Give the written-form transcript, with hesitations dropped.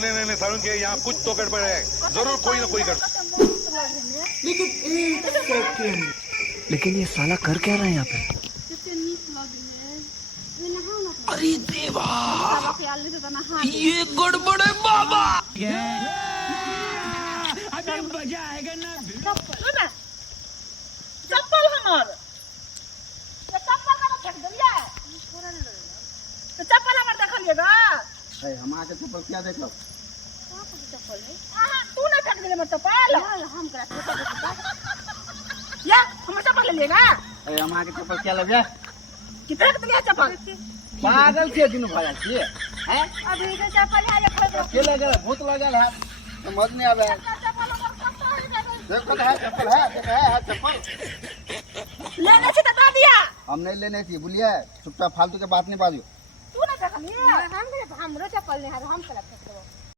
नहीं सारुण के यहाँ कुछ तो गड़बड़ है, जरूर कोई ना कोई गड़बड़। लेकिन एक सेकंड, लेकिन ये साला कर क्या रहा है यहाँ पे? अरे देवा, ये गड़बड़ है बाबा। अभी मजा आएगा ना। चप्पल हमार चप्पल का फेंक दिया, चप्पल हमार देखलिएगा। हम आके चप्पल क्या देख लो? चप्पल तू नहीं फेंक दिले मेरे चप्पल, हम करा या हमारे चप्पल ले लेगा। हम आके चप्पल क्या लगे कि फेंक दिया चप्पल? पागल के दिन भरा छिए हैं? अभी के चप्पल है ये खरीद के लगल भूत लगल है, समझ नहीं आवे। चप्पल देखो तो है चप्पल है, देखो है चप्पल लेने से बता दिया। हम नहीं लेने थी, बोलिए चुपचाप फालतू के बात नहीं बाजियो। तू नहीं फेंक लिया, हमरे चप्पल नहीं है, हम करा फेंक दो।